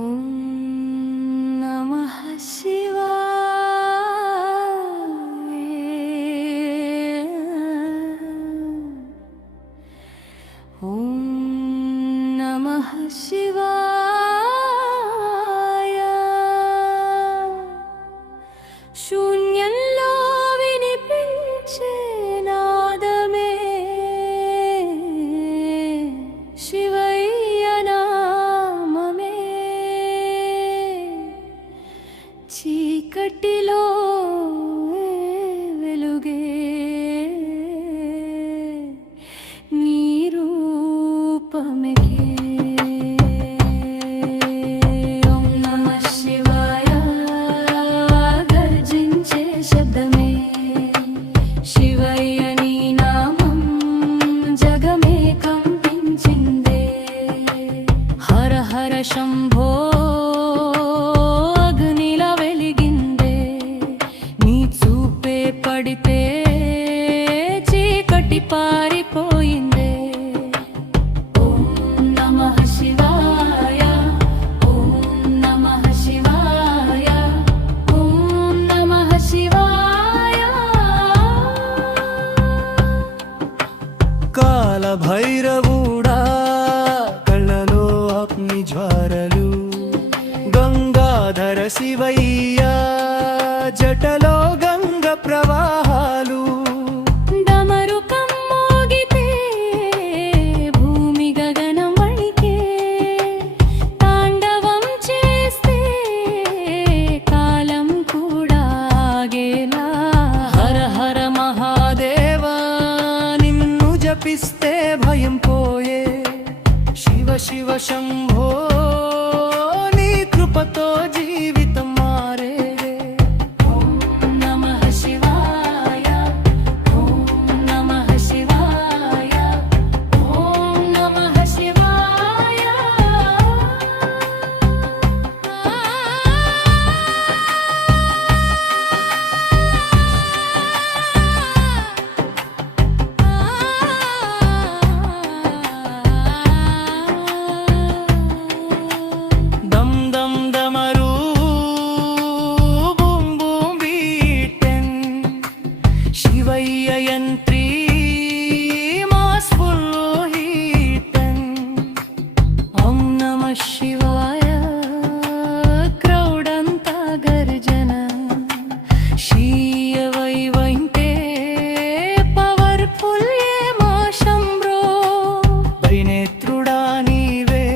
ఓం నమః శివాయ. ఓం నమః శివాయ. శూన్యంలో వినిపించే నాదమే శివయ్య నామమే. చీకటిలో వెలుగే నీ రూపమే. ఓం నమః శివాయ గర్జించే శబ్దమే శివయ్య నీ నామం జగమే కంపించిందే. హర హర శంభో అగ్నిలా వెలిగిందే. నీ చూపే పడితే చీకటి పారిపోయిందే. ఓం నమః శివాయ. ఓం నమః శివాయ. ఓం నమః శివాయ. కాల భైరవుడా కళ్ళలో అగ్ని జ్వారలు. గంగాధర శివయ్య జటలో గంగ ప్రవాహాలు. డమరుకం మోగితే భూమి గగనం వణికే. తాండవం చేస్తే కాలం కూడా ఆగేలా. హర హర మహాదేవా నిన్ను జపిస్తే భయం పోయే. శివ శివ శంభో నీ కృపతో జీవితం మారే. ఓం నమః శివాయ. ఓం నమః శివాయ. ఓం నమః శివాయ. దమ్ దమ్ దమరు boom boom beaten. Shivayya entry mass full హీటెన్. ఓం నమః శివాయ క్రౌడంతా గర్జన. శీయ వైవంటే పవర్ఫుల్ ఏమోషన్ బ్రో. పరినేత్రుడా నీవే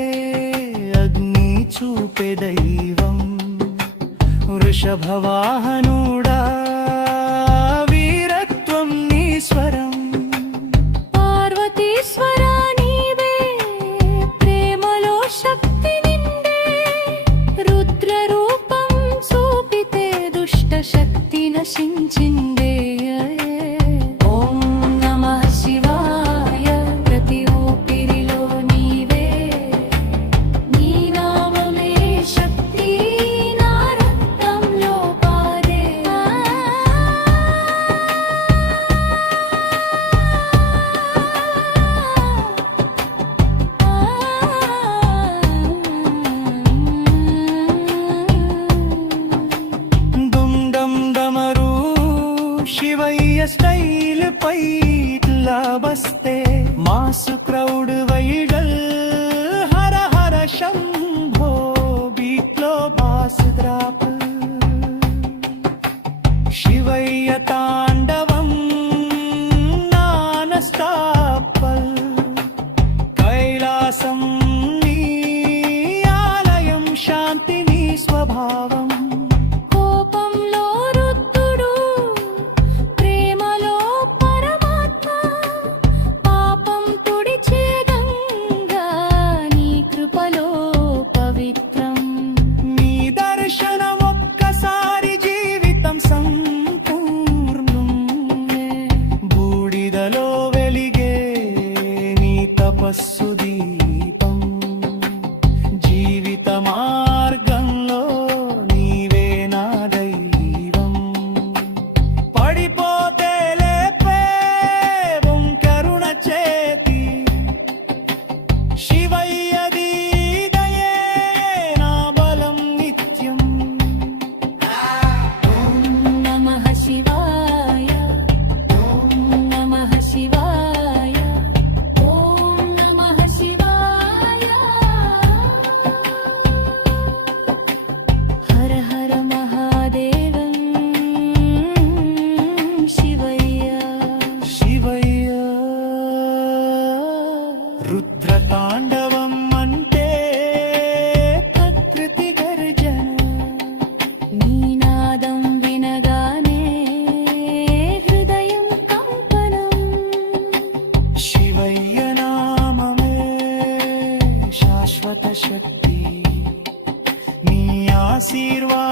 అగ్ని చూపే దైవం. వృషభవాహనుడా వీరత్వం నీ స్వరం. పార్వతీశ్వర నీవే ప్రేమలో శక్తి నిండే. రుద్ర రూపం చూపితే దుష్ట శక్తి నశించిందే. ఓం నమః శివాయ ప్రతి ఊపిరిలో నీవే. నీ నామమే శక్తి నా రక్తంలో పారే. దుమ్ డమ్ డమరు శివయ్య స్టైల్ పైట్లా బస్తే. మాసు క్రౌడ్ వైడల్ హర హర శంభో బీట్లో బాస్ ద్రాప్. శివయ్య తాండవం నాన స్టాపల్. కైలాసం నీ ఆలయం శాంతి నీ స్వభావం. కోపంలో రుద్రుడు ప్రేమలో పరమాత్మ. పాపం తుడిచే గంగా నీ కృపలో పవిత్రం. నీ దర్శనం ఒక్కసారి జీవితం సంపూర్ణం. బూడిదలో వెలిగే నీ తపస్సు దీపం. జీవిత మార్గంలో నీవే నా దైవం. పడిపోతే లేపే కరుణ చేతి. శివయ్యది దయే నా రుద్రతాండవం అంటే ప్రకృతి గర్జన నీనాదం వినగానే హృదయం కంపనం శివయ్య నామమే శాశ్వత శక్తి నీ ఆశీర్వాద